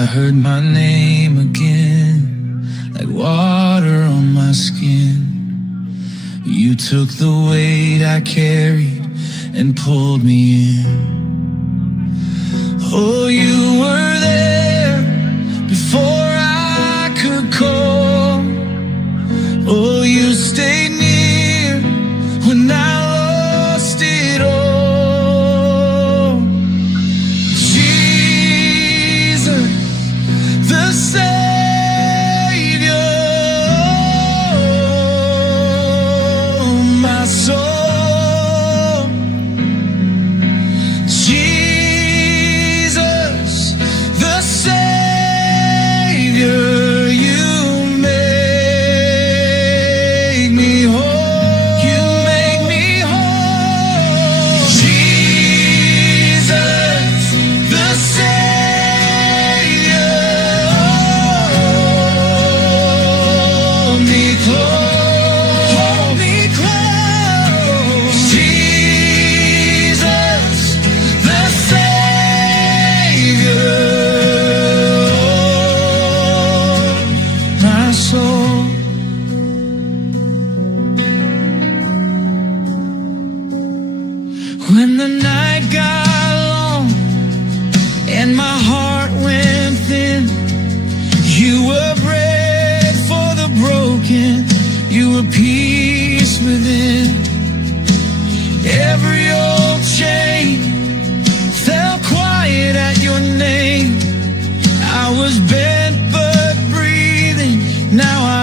I heard my name again, like water on my skin. You took the weight I carried and pulled me in. Oh, you were there before I could call. Oh, you stayed near when I lost it all. Jesus, the Savior, my soul. Jesus, the Savior, you make me whole. You make me whole. Jesus, the Savior, hold me close. Hold me close. Jesus, the Savior, my soul. When the night got long and my heart went thin, you were bread for the broken, you were peace within. Every old chain fell quiet at your name. I was bent but breathing, now I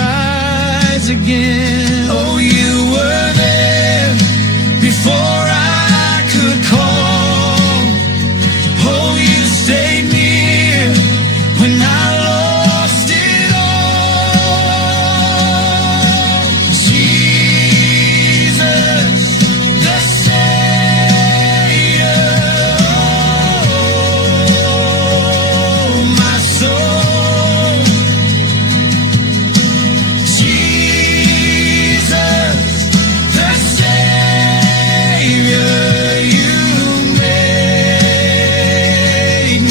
rise again. Oh, you were there before I could call. Oh, you stayed near when I lost it all. Jesus, the Savior, my soul. Jesus, the Savior, you make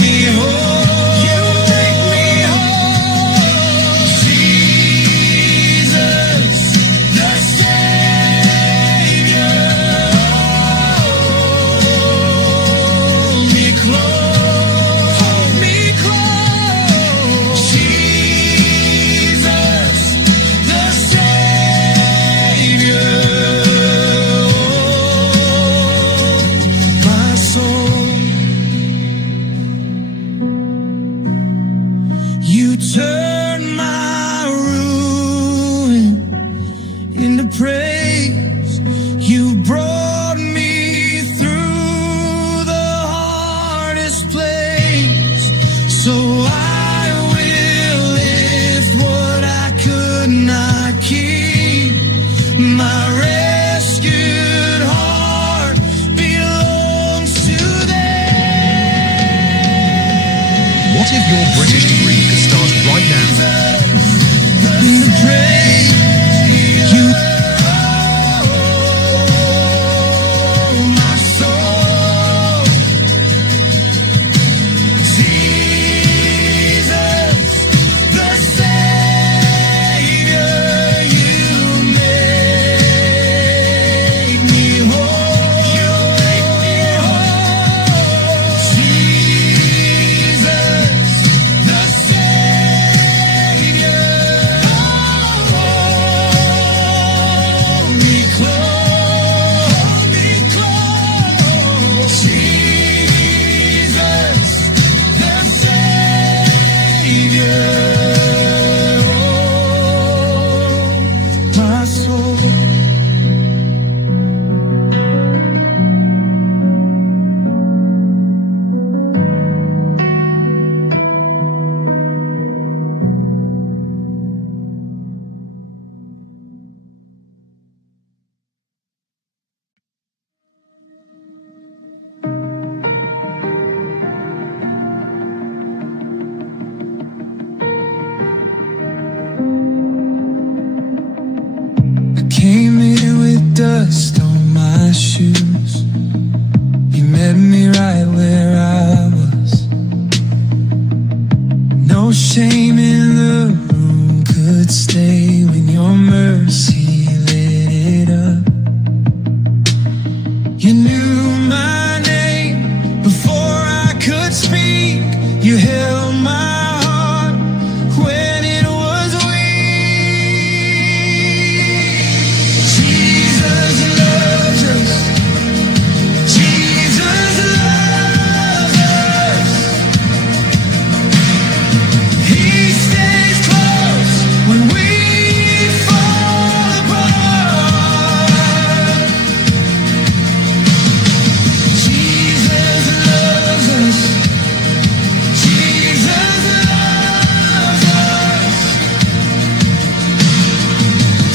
me whole. You make me whole. Jesus, the Savior, hold me close. Hold me close. Jesus, the Savior, my soul. You turn my ruin into praise. You brought me through the hardest place. So I will lift what I could not keep. My rescued heart belongs to them. What if your British degree could start right now? In the praise you, my soul. Jesus, the Savior, you make me whole. You make me whole. Jesus, the Savior, hold me close. Hold me close. Jesus, the Savior, my soul. I came in with dust on my shoes. You met me right where I was. shame in the room could stay when your mercy lit it up. You knew my name before I could speak. You held my heart when it was weak. Jesus loves us. Jesus loves us. He stays close when we fall apart. Jesus loves us. Jesus loves us.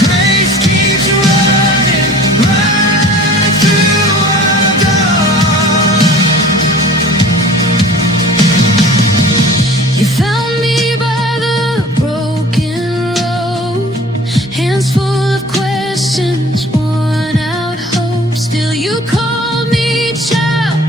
Grace keeps running right through our dark. You found me by the broken road, hands full of questions, worn out hope. Still you called me child,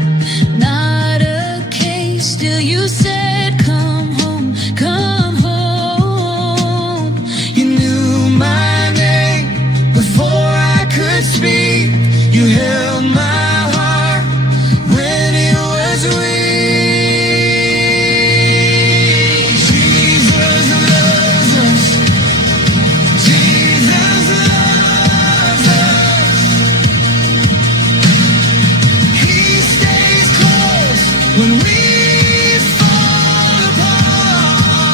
not a case. Still you said, come home, come home. You knew my name before I could speak. You held my heart when it was weak. Jesus loves us. Jesus loves us. He stays close when we fall apart.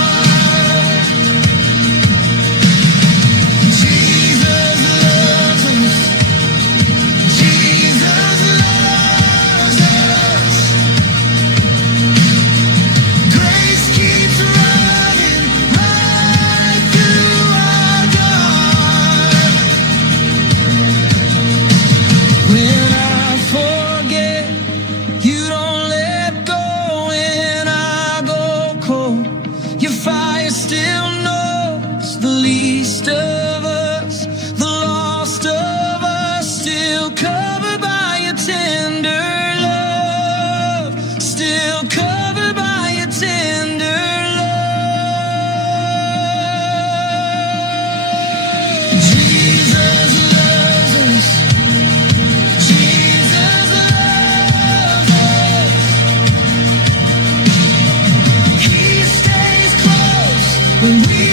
Jesus loves us. Jesus loves us. Grace keeps running right through our dark. When I forget, you don't let go. When I go cold, your fire still knows the least of us, the lost of us, still covered by your tender love, still covered by your tender love. Jesus loves us. Jesus loves us. He stays close when we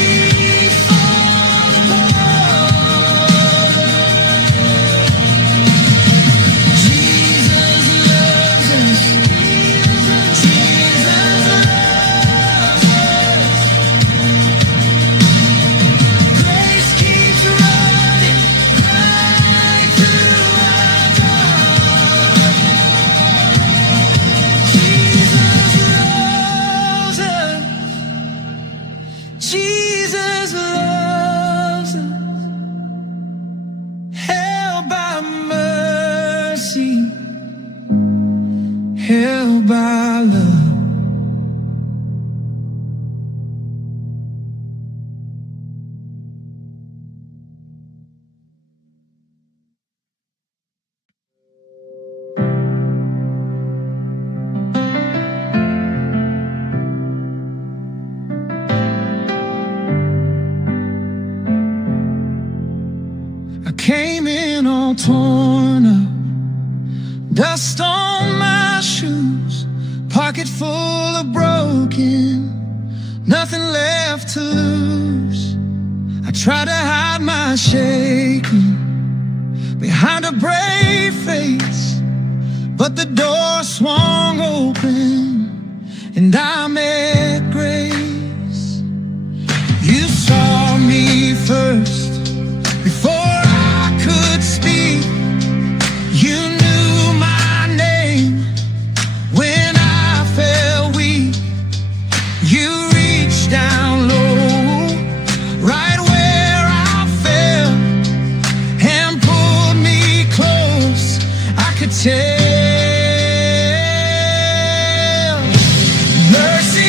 fall apart. Jesus loves us. Jesus loves us. Grace keeps running right through our dark. Jesus loves us. Jesus loves us. Held by mercy, held by love. I came in all torn up, dust on my shoes, pocket full of broken, nothing left to lose. I tried to hide my shaking behind a brave face, but the door swung open and I met grace. You saw me first before I could speak. You knew my name when I fell weak. You reached down low, right where I fell, and pulled me close. I could tell mercy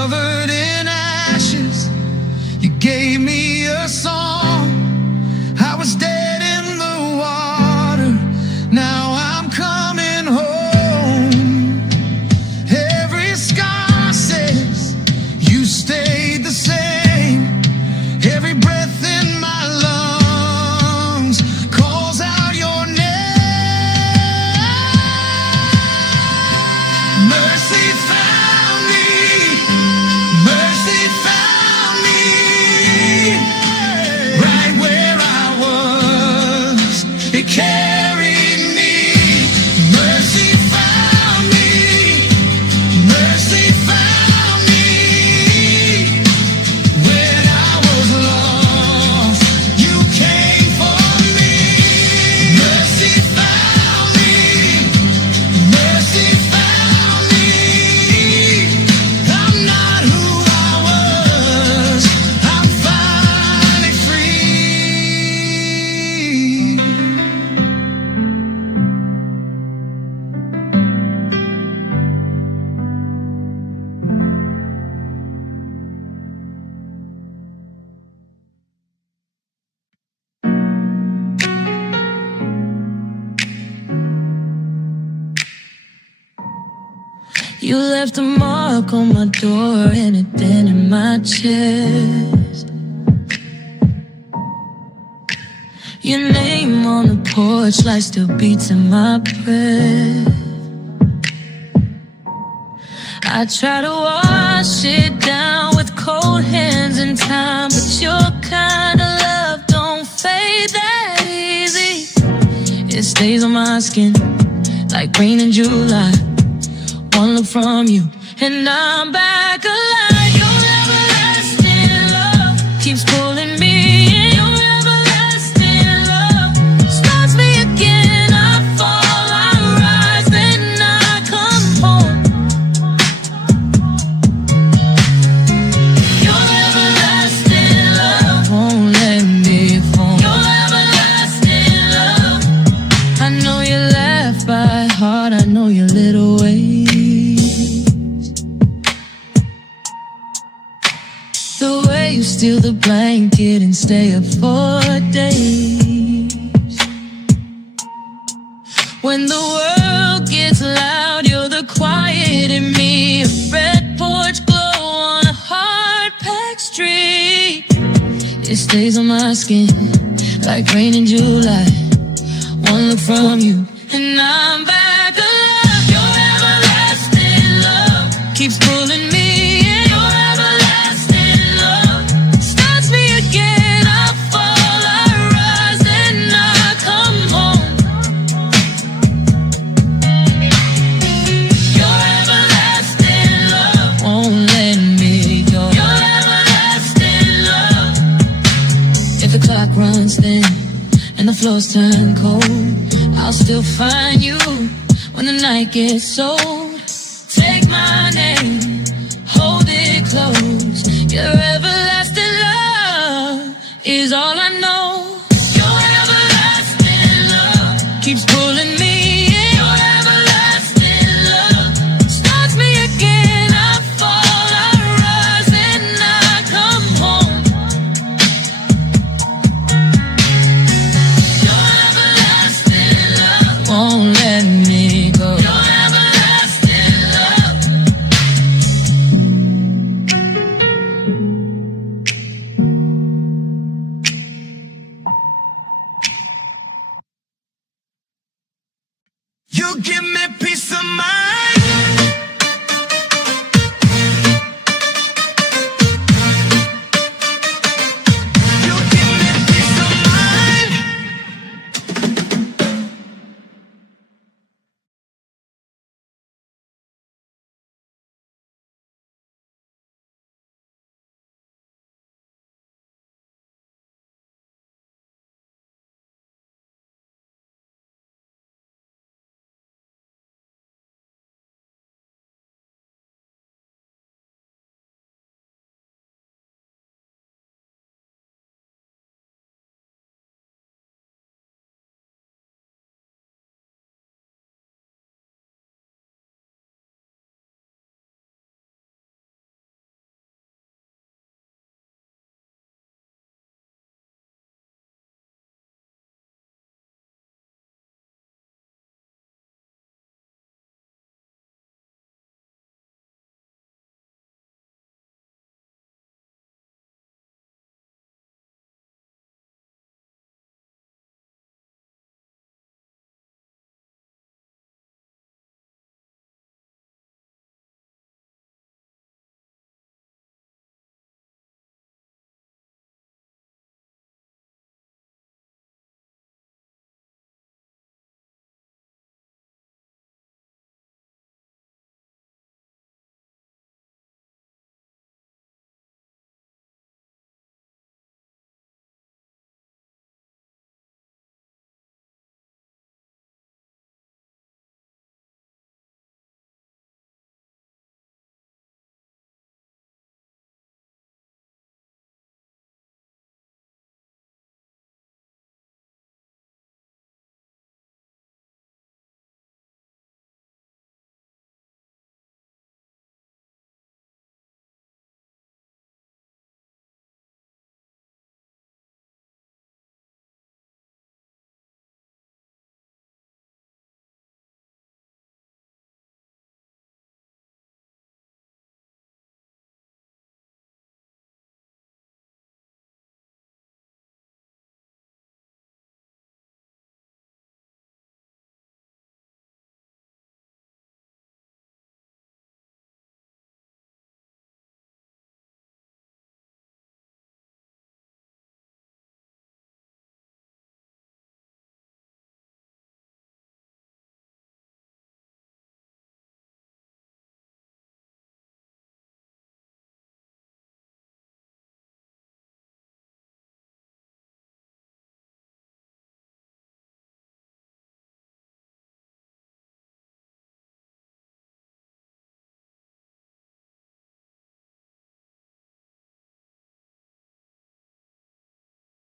covered in ashes. You gave me a song. I was dead in the water. Now I'm coming home. Every scar says you stayed the same. Every breath in my lungs calls out your name. Mercy found me. Mercy found me. Right where I was, it carried me. Mercy found me. Mercy found me. When I was lost, you came for me. Mercy found me. Mercy found me. I'm not who I was. I'm finally free. You left a mark on my door and a dent in my chest. Your name on the porch light still beats in my breath. I try to wash it down with cold hands and time, but your kind of love don't fade that easy. It stays on my skin like rain in July. One look from you and I'm back alive. Your everlasting love keeps pulling me in. Your everlasting love starts me again. I fall, I rise, then I come home. Your everlasting love won't let me fall. Your everlasting love. I know you laugh by heart, I know your little ways. The way you steal the blanket and stay up for days. When the world gets loud, you're the quiet in me. A red porch glow on a hard-packed street. It stays on my skin like rain in July. One look from you and I'm back alive. Your everlasting love keeps pulling me in. Your everlasting love starts me again. I fall, I rise, then I come home. Your everlasting love won't let me go. Your everlasting love. If the clock runs thin and the floors turn cold, I'll still find you when the night gets old. Take my name, hold it close. Your everlasting love is all I know. Your everlasting love keeps pulling me in. Your everlasting love starts me again. I fall, I rise, then I come home. Your everlasting love won't let me go. Your everlasting love. You give me peace of mind.